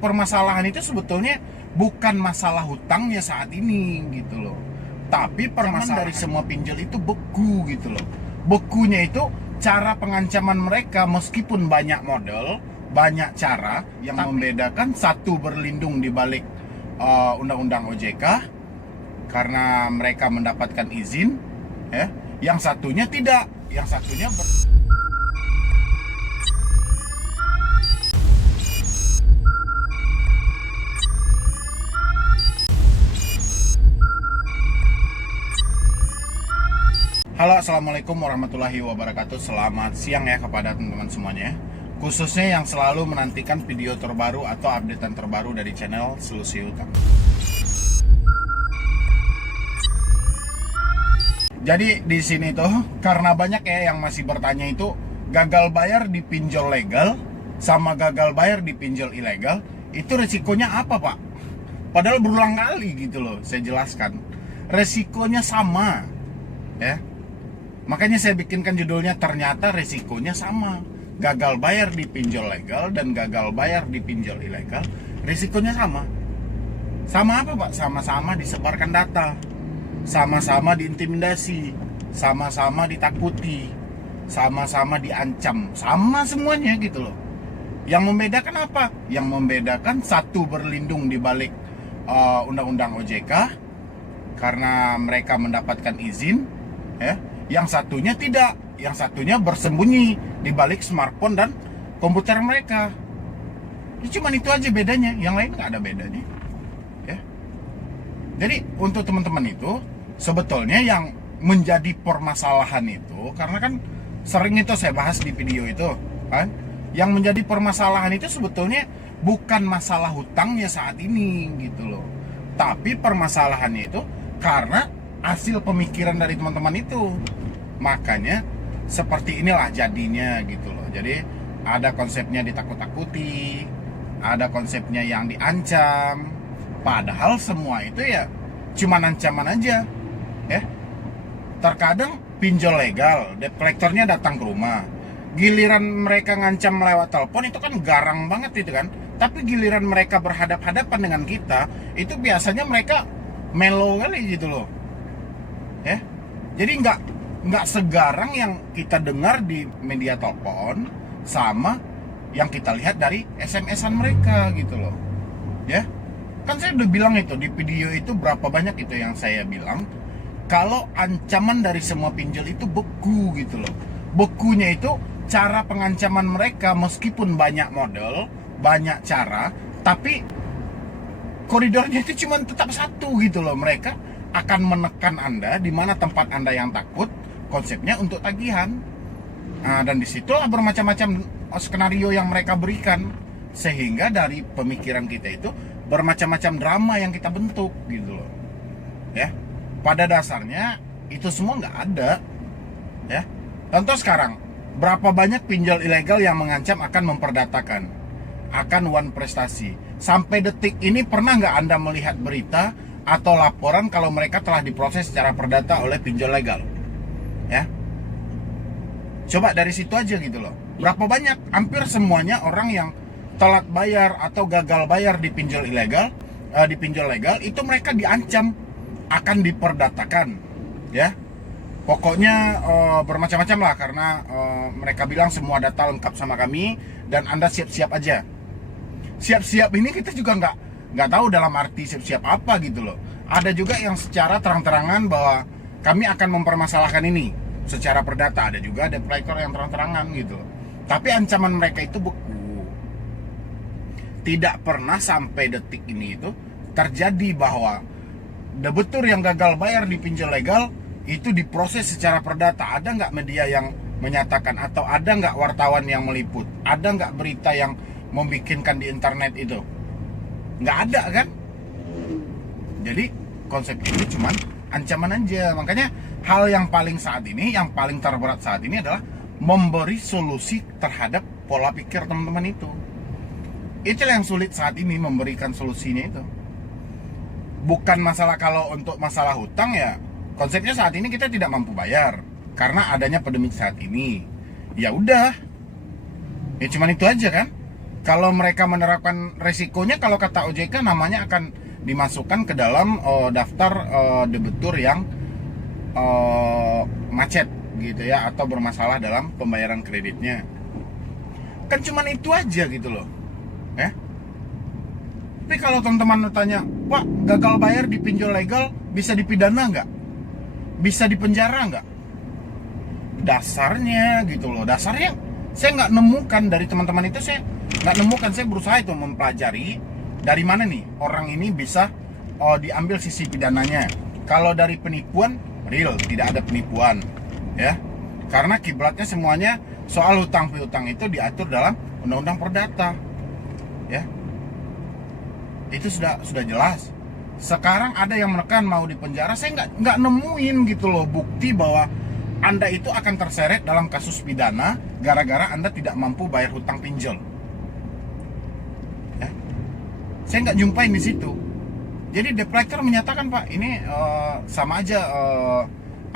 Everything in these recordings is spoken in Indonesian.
permasalahan itu sebetulnya bukan masalah hutangnya saat ini gitu loh, tapi permasalahan dari semua pinjol itu beku gitu loh. Bekunya itu cara pengancaman mereka, meskipun banyak model, banyak cara, yang membedakan satu berlindung di balik undang-undang OJK karena mereka mendapatkan izin, ya. Yang satunya tidak, yang satunya Halo, assalamualaikum warahmatullahi wabarakatuh. Selamat siang ya kepada teman-teman semuanya, khususnya yang selalu menantikan video terbaru atau updatean terbaru dari channel Solusi Utang. Jadi di sini tuh karena banyak ya yang masih bertanya itu gagal bayar di pinjol legal sama gagal bayar di pinjol ilegal, itu resikonya apa, Pak? Padahal berulang kali gitu loh saya jelaskan. Resikonya sama, ya. Makanya saya bikinkan judulnya ternyata resikonya sama. Gagal bayar di pinjol legal dan gagal bayar di pinjol ilegal, resikonya sama. Sama apa, Pak? Sama-sama disebarkan data, sama-sama diintimidasi, sama-sama ditakuti, sama-sama diancam, sama semuanya gitu loh. Yang membedakan apa? Yang membedakan satu berlindung di balik undang-undang OJK karena mereka mendapatkan izin, ya. Yang satunya tidak, yang satunya bersembunyi di balik smartphone dan komputer mereka. Ya, cuman itu aja bedanya, yang lain nggak ada bedanya, ya. Jadi untuk teman-teman itu sebetulnya yang menjadi permasalahan itu, karena kan sering itu saya bahas di video itu kan, yang menjadi permasalahan itu sebetulnya bukan masalah hutangnya saat ini gitu loh, tapi permasalahannya itu karena hasil pemikiran dari teman-teman itu. Makanya seperti inilah jadinya gitu loh. Jadi ada konsepnya ditakut-takuti, ada konsepnya yang diancam, padahal semua itu ya cuma ancaman aja, ya. Terkadang pinjol legal, debt collectornya datang ke rumah, giliran mereka ngancam lewat telepon itu kan garang banget itu kan. Tapi giliran mereka berhadap-hadapan dengan kita, itu biasanya mereka melo kali gitu loh, ya. Jadi nggak segarang yang kita dengar di media telepon sama yang kita lihat dari SMS-an mereka gitu loh, ya. Kan saya udah bilang itu di video itu, berapa banyak itu yang saya bilang kalau ancaman dari semua pinjol itu beku gitu loh. Bekunya itu cara pengancaman mereka, meskipun banyak model, banyak cara, tapi koridornya itu cuma tetap satu gitu loh. Mereka akan menekan Anda di mana tempat Anda yang takut, konsepnya untuk tagihan. Nah, dan disitulah bermacam-macam skenario yang mereka berikan, sehingga dari pemikiran kita itu bermacam-macam drama yang kita bentuk gitu loh, ya. Pada dasarnya itu semua nggak ada, ya. Contoh sekarang, berapa banyak pinjol ilegal yang mengancam akan memperdatakan, akan one prestasi. Sampai detik ini pernah nggak Anda melihat berita atau laporan kalau mereka telah diproses secara perdata oleh pinjol legal, ya? Coba dari situ aja gitu loh. Berapa banyak, hampir semuanya orang yang telat bayar atau gagal bayar di pinjol ilegal, di pinjol legal, itu mereka diancam akan diperdatakan, ya. Pokoknya bermacam-macam lah, karena mereka bilang semua data lengkap sama kami dan Anda siap-siap aja. Siap-siap ini kita juga nggak tahu dalam arti siap-siap apa gitu loh. Ada juga yang secara terang-terangan bahwa kami akan mempermasalahkan ini secara perdata. Ada juga debt collector yang terang-terangan gitu loh. Tapi ancaman mereka itu beku. Tidak pernah sampai detik ini itu terjadi bahwa debitur yang gagal bayar di pinjol legal itu diproses secara perdata. Ada nggak media yang menyatakan, atau ada nggak wartawan yang meliput, ada nggak berita yang membikinkan di internet itu? Nggak ada kan? Jadi konsep ini cuman ancaman aja. Makanya hal yang paling saat ini, yang paling terberat saat ini adalah memberi solusi terhadap pola pikir teman-teman itu. Itulah yang sulit saat ini, memberikan solusinya itu. Bukan masalah, kalau untuk masalah hutang ya konsepnya saat ini kita tidak mampu bayar karena adanya pandemi saat ini. Ya udah, ya cuman itu aja kan. Kalau mereka menerapkan resikonya, kalau kata OJK namanya akan dimasukkan ke dalam daftar debitur yang macet gitu ya, atau bermasalah dalam pembayaran kreditnya. Kan cuman itu aja gitu loh ya. Tapi kalau teman-teman tanya, Pak, gagal bayar di pinjol legal bisa dipidana nggak? Bisa dipenjara nggak? Dasarnya gitu loh, dasarnya saya nggak nemukan dari teman-teman itu, saya nggak nemukan. Saya berusaha itu mempelajari dari mana nih orang ini bisa diambil sisi pidananya. Kalau dari penipuan, real tidak ada penipuan ya, karena kiblatnya semuanya soal hutang piutang itu diatur dalam undang-undang perdata ya, itu sudah jelas. Sekarang ada yang menekan mau dipenjara, saya nggak nemuin gitu loh bukti bahwa Anda itu akan terseret dalam kasus pidana gara-gara Anda tidak mampu bayar hutang pinjol. Ya. Saya nggak jumpain di situ. Jadi debt collector menyatakan, Pak, ini sama aja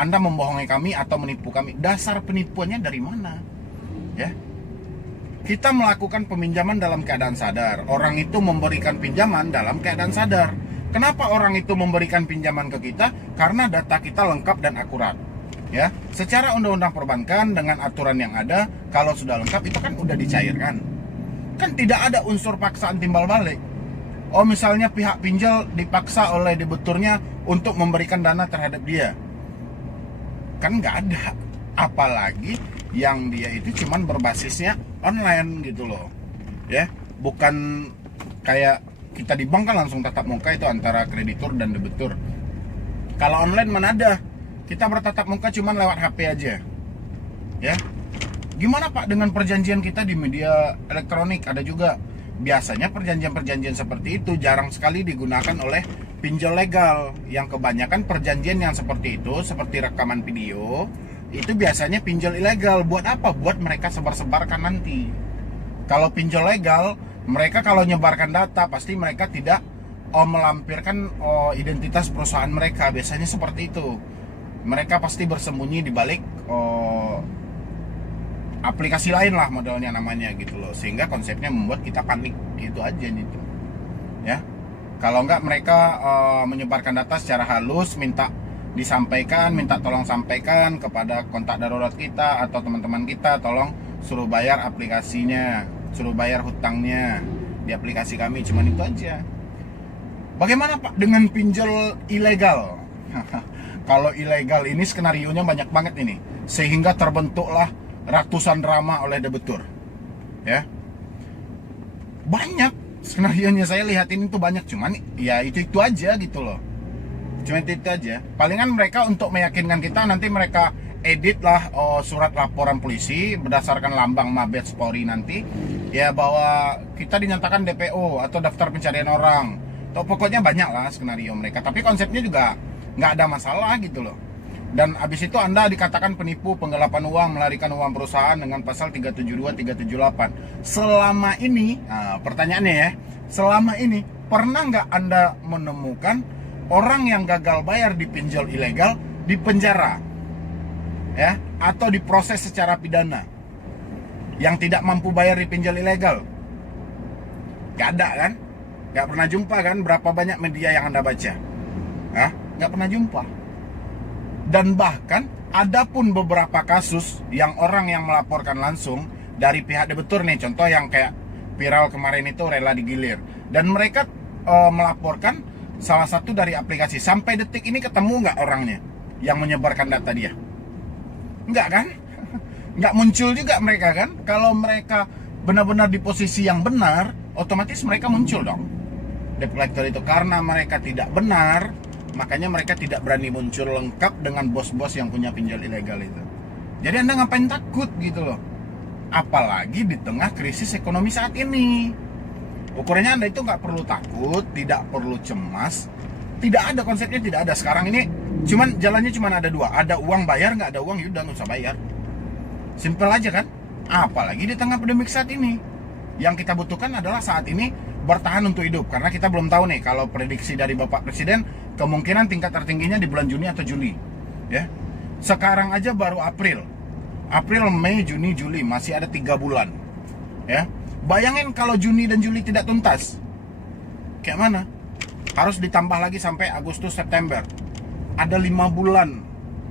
Anda membohongi kami atau menipu kami. Dasar penipuannya dari mana? Ya. Kita melakukan peminjaman dalam keadaan sadar. Orang itu memberikan pinjaman dalam keadaan sadar. Kenapa orang itu memberikan pinjaman ke kita? Karena data kita lengkap dan akurat. Ya, secara undang-undang perbankan dengan aturan yang ada, kalau sudah lengkap itu kan udah dicairkan. Kan tidak ada unsur paksaan timbal balik. Oh, misalnya pihak pinjol dipaksa oleh debiturnya untuk memberikan dana terhadap dia. Kan nggak ada. Apalagi yang dia itu cuman berbasisnya online gitu loh. Ya, bukan kayak kita di bank kan langsung tatap muka itu antara kreditur dan debitur. Kalau online mana ada? Kita bertatap muka cuman lewat HP aja. Ya. Gimana Pak dengan perjanjian kita di media elektronik? Ada juga. Biasanya perjanjian-perjanjian seperti itu jarang sekali digunakan oleh pinjol legal. Yang kebanyakan perjanjian yang seperti itu, seperti rekaman video, itu biasanya pinjol ilegal. Buat apa? Buat mereka sebar-sebarkan nanti. Kalau pinjol legal, mereka kalau nyebarkan data pasti mereka tidak melampirkan identitas perusahaan mereka. Biasanya seperti itu. Mereka pasti bersembunyi di balik aplikasi lain lah modelnya namanya gitu loh, sehingga konsepnya membuat kita panik gitu aja gitu ya. Kalau enggak mereka menyebarkan data secara halus, minta tolong sampaikan kepada kontak darurat kita atau teman-teman kita, tolong suruh bayar aplikasinya, suruh bayar hutangnya di aplikasi kami. Cuman itu aja. Bagaimana Pak dengan pinjol ilegal? Kalau ilegal ini skenarionya banyak banget ini, sehingga terbentuklah ratusan drama oleh debitur. Ya, banyak skenarionya, saya lihat ini tuh banyak, cuman ya itu aja gitu loh. Cuma itu aja. Palingan mereka untuk meyakinkan kita, nanti mereka edit lah surat laporan polisi berdasarkan lambang Mabes Polri nanti ya, bahwa kita dinyatakan DPO atau daftar pencarian orang. Tuh, pokoknya banyak lah skenario mereka, tapi konsepnya juga nggak ada masalah gitu loh. Dan abis itu Anda dikatakan penipu, penggelapan uang, melarikan uang perusahaan dengan pasal 372, 378. Selama ini, pertanyaannya ya, selama ini pernah nggak Anda menemukan orang yang gagal bayar di pinjol ilegal di penjara ya, atau diproses secara pidana, yang tidak mampu bayar di pinjol ilegal? Nggak ada kan? Nggak pernah jumpa kan? Berapa banyak media yang Anda baca? Hah? Nggak pernah jumpa. Dan bahkan ada pun beberapa kasus yang orang yang melaporkan langsung dari pihak debitur nih, contoh yang kayak viral kemarin itu rela digilir, dan mereka melaporkan salah satu dari aplikasi. Sampai detik ini ketemu nggak orangnya yang menyebarkan data dia? Nggak kan? Nggak muncul juga mereka kan? Kalau mereka benar-benar di posisi yang benar, otomatis mereka muncul dong, debt collector itu. Karena mereka tidak benar, makanya mereka tidak berani muncul lengkap dengan bos-bos yang punya pinjol ilegal itu. Jadi Anda ngapain takut gitu loh? Apalagi di tengah krisis ekonomi saat ini. Ukurannya Anda itu nggak perlu takut, tidak perlu cemas. Tidak ada, konsepnya tidak ada. Sekarang ini jalannya cuma ada dua. Ada uang bayar, nggak ada uang yaudah nggak usah bayar. Simple aja kan? Apalagi di tengah pandemik saat ini. Yang kita butuhkan adalah saat ini bertahan untuk hidup, karena kita belum tahu nih, kalau prediksi dari Bapak Presiden kemungkinan tingkat tertingginya di bulan Juni atau Juli ya. Sekarang aja baru April, Mei, Juni, Juli, masih ada 3 bulan ya. Bayangin kalau Juni dan Juli tidak tuntas, kayak mana? Harus ditambah lagi sampai Agustus September. Ada 5 bulan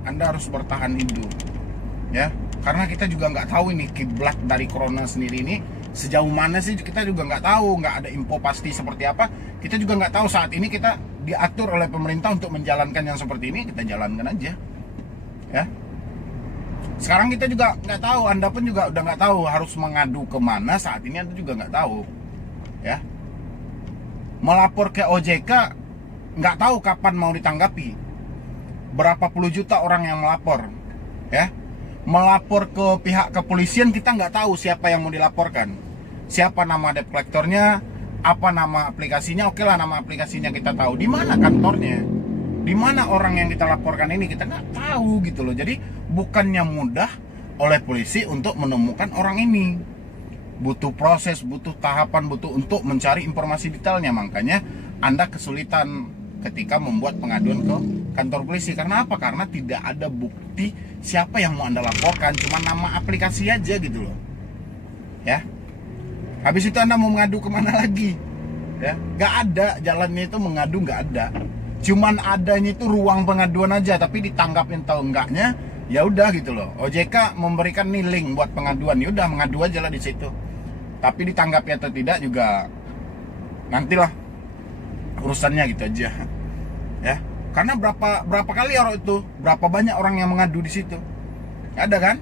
Anda harus bertahan hidup, ya. Karena kita juga nggak tahu ini kiblat dari corona sendiri ini sejauh mana sih, kita juga nggak tahu, nggak ada info pasti seperti apa. Kita juga nggak tahu. Saat ini kita diatur oleh pemerintah untuk menjalankan yang seperti ini, kita jalankan aja, ya. Sekarang kita juga nggak tahu, Anda pun juga udah nggak tahu harus mengadu kemana. Saat ini Anda juga nggak tahu, ya. Melapor ke OJK nggak tahu kapan mau ditanggapi. Berapa puluh juta orang yang melapor, ya. Melapor ke pihak kepolisian, kita nggak tahu siapa yang mau dilaporkan, siapa nama debt collectornya, apa nama aplikasinya. Oke lah, nama aplikasinya kita tahu, di mana kantornya, di mana orang yang kita laporkan ini, kita nggak tahu gitu loh. Jadi bukannya mudah oleh polisi untuk menemukan orang ini, butuh proses, butuh tahapan, butuh untuk mencari informasi detailnya. Makanya Anda kesulitan ketika membuat pengaduan ke kantor polisi. Karena apa? Karena tidak ada bukti siapa yang mau Anda laporkan, cuma nama aplikasi aja gitu loh, ya. Habis itu Anda mau mengadu kemana lagi, ya? Gak ada jalannya itu mengadu, nggak ada. Cuman adanya itu ruang pengaduan aja, tapi ditanggapin atau enggaknya ya udah gitu loh. OJK memberikan nih link buat pengaduan, ya udah mengadu aja lah di situ. Tapi ditanggapi atau tidak juga nantilah urusannya gitu aja, ya. Karena berapa kali orang itu, berapa banyak orang yang mengadu di situ, ada kan?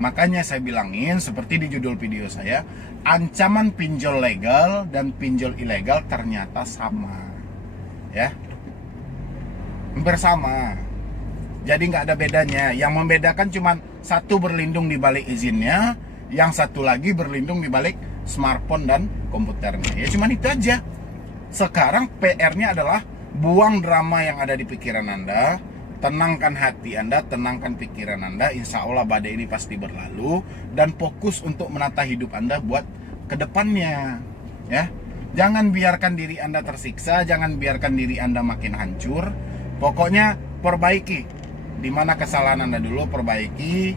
Makanya saya bilangin seperti di judul video saya, ancaman pinjol legal dan pinjol ilegal ternyata sama, ya, hampir sama. Jadi nggak ada bedanya. Yang membedakan cuma satu berlindung di balik izinnya, yang satu lagi berlindung di balik smartphone dan komputernya. Ya cuma itu aja. Sekarang PR-nya adalah buang drama yang ada di pikiran Anda, tenangkan hati Anda, tenangkan pikiran Anda. Insya Allah badai ini pasti berlalu, dan fokus untuk menata hidup Anda buat kedepannya, ya. Jangan biarkan diri Anda tersiksa, jangan biarkan diri Anda makin hancur. Pokoknya perbaiki di mana kesalahan Anda dulu, perbaiki,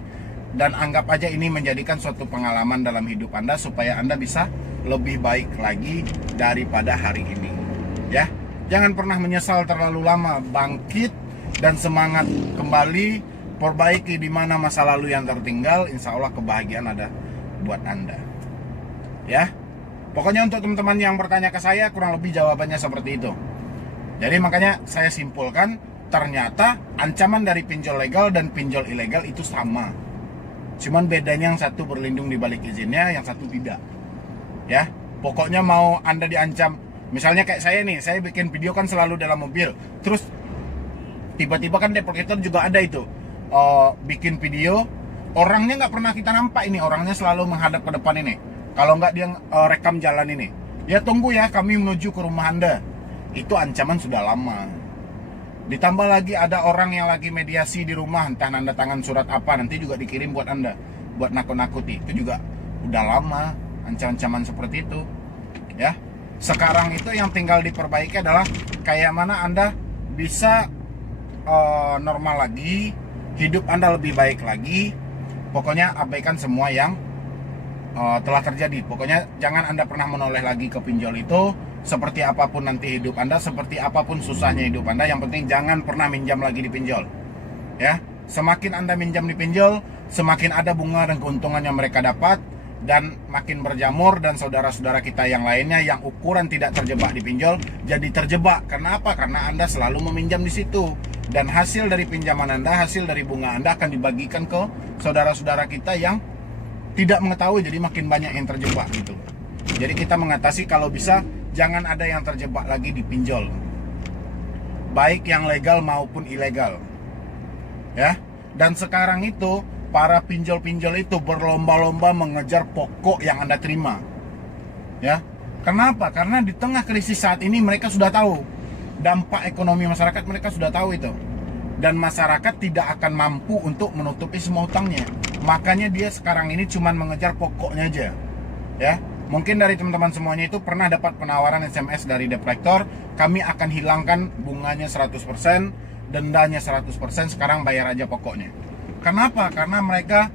dan anggap aja ini menjadikan suatu pengalaman dalam hidup Anda supaya Anda bisa lebih baik lagi daripada hari ini, ya. Jangan pernah menyesal terlalu lama, bangkit dan semangat kembali, perbaiki di mana masa lalu yang tertinggal. Insya Allah kebahagiaan ada buat Anda, ya. Pokoknya untuk teman-teman yang bertanya ke saya, kurang lebih jawabannya seperti itu. Jadi makanya saya simpulkan, ternyata ancaman dari pinjol legal dan pinjol ilegal itu sama. Cuman bedanya yang satu berlindung di balik izinnya, yang satu tidak, ya. Pokoknya mau Anda diancam, misalnya kayak saya nih, saya bikin video kan selalu dalam mobil, terus tiba-tiba kan debt collector juga ada itu, bikin video, orangnya nggak pernah kita nampak, ini orangnya selalu menghadap ke depan ini. Kalau nggak dia rekam jalan ini, ya tunggu ya, kami menuju ke rumah Anda. Itu ancaman sudah lama. Ditambah lagi ada orang yang lagi mediasi di rumah, entah nanda tangan surat apa, nanti juga dikirim buat Anda, buat nakut-nakuti. Itu juga udah lama ancaman-ancaman seperti itu, ya. Sekarang itu yang tinggal diperbaiki adalah kayak mana Anda bisa normal lagi, hidup Anda lebih baik lagi. Pokoknya abaikan semua yang telah terjadi. Pokoknya jangan Anda pernah menoleh lagi ke pinjol itu. Seperti apapun nanti hidup Anda, seperti apapun susahnya hidup Anda, yang penting jangan pernah minjam lagi di pinjol, ya. Semakin Anda minjam di pinjol, semakin ada bunga dan keuntungan yang mereka dapat, dan makin berjamur. Dan saudara-saudara kita yang lainnya yang ukuran tidak terjebak di pinjol jadi terjebak. Karena apa? Karena Anda selalu meminjam di situ, dan hasil dari pinjaman Anda, hasil dari bunga Anda akan dibagikan ke saudara-saudara kita yang tidak mengetahui. Jadi makin banyak yang terjebak gitu. Jadi kita mengatasi, kalau bisa jangan ada yang terjebak lagi di pinjol, baik yang legal maupun ilegal, ya. Dan sekarang itu para pinjol-pinjol itu berlomba-lomba mengejar pokok yang Anda terima, ya. Kenapa? Karena di tengah krisis saat ini mereka sudah tahu dampak ekonomi masyarakat, mereka sudah tahu itu, dan masyarakat tidak akan mampu untuk menutupi semua hutangnya. Makanya dia sekarang ini cuma mengejar pokoknya aja, ya. Mungkin dari teman-teman semuanya itu pernah dapat penawaran SMS dari debt collector, kami akan hilangkan bunganya 100%, dendanya 100%, sekarang bayar aja pokoknya. Kenapa? Karena mereka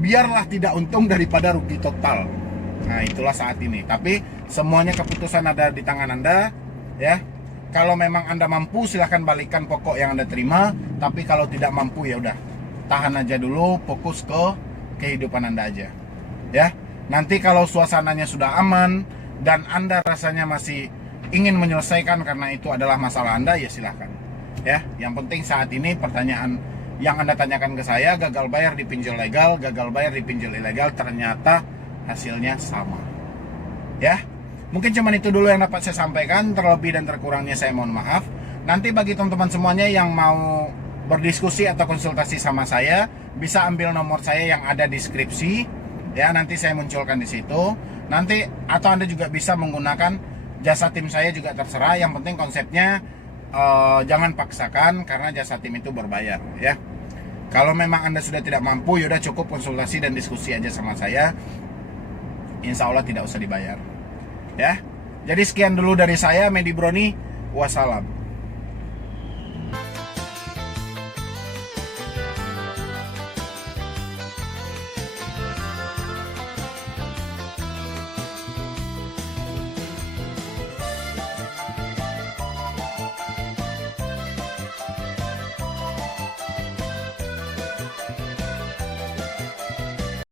biarlah tidak untung daripada rugi total, Nah, itulah saat ini. Tapi semuanya keputusan ada di tangan Anda, ya. Kalau memang Anda mampu, silahkan balikan pokok yang Anda terima. Tapi kalau tidak mampu, ya udah, tahan aja dulu, fokus ke kehidupan Anda aja, ya. Nanti kalau suasananya sudah aman dan Anda rasanya masih ingin menyelesaikan karena itu adalah masalah Anda, ya silahkan, ya. Yang penting saat ini pertanyaan yang Anda tanyakan ke saya, gagal bayar di pinjol legal, gagal bayar di pinjol ilegal, ternyata hasilnya sama, ya. Mungkin cuman itu dulu yang dapat saya sampaikan. Terlebih dan terkurangnya saya mohon maaf. Nanti bagi teman-teman semuanya yang mau berdiskusi atau konsultasi sama saya, bisa ambil nomor saya yang ada di deskripsi, ya. Nanti saya munculkan di situ. Nanti atau Anda juga bisa menggunakan jasa tim saya, juga terserah. Yang penting konsepnya jangan paksakan, karena jasa tim itu berbayar, ya. Kalau memang Anda sudah tidak mampu, yaudah cukup konsultasi dan diskusi aja sama saya. Insya Allah tidak usah dibayar, ya. Jadi sekian dulu dari saya, Medi Broni. Wassalam.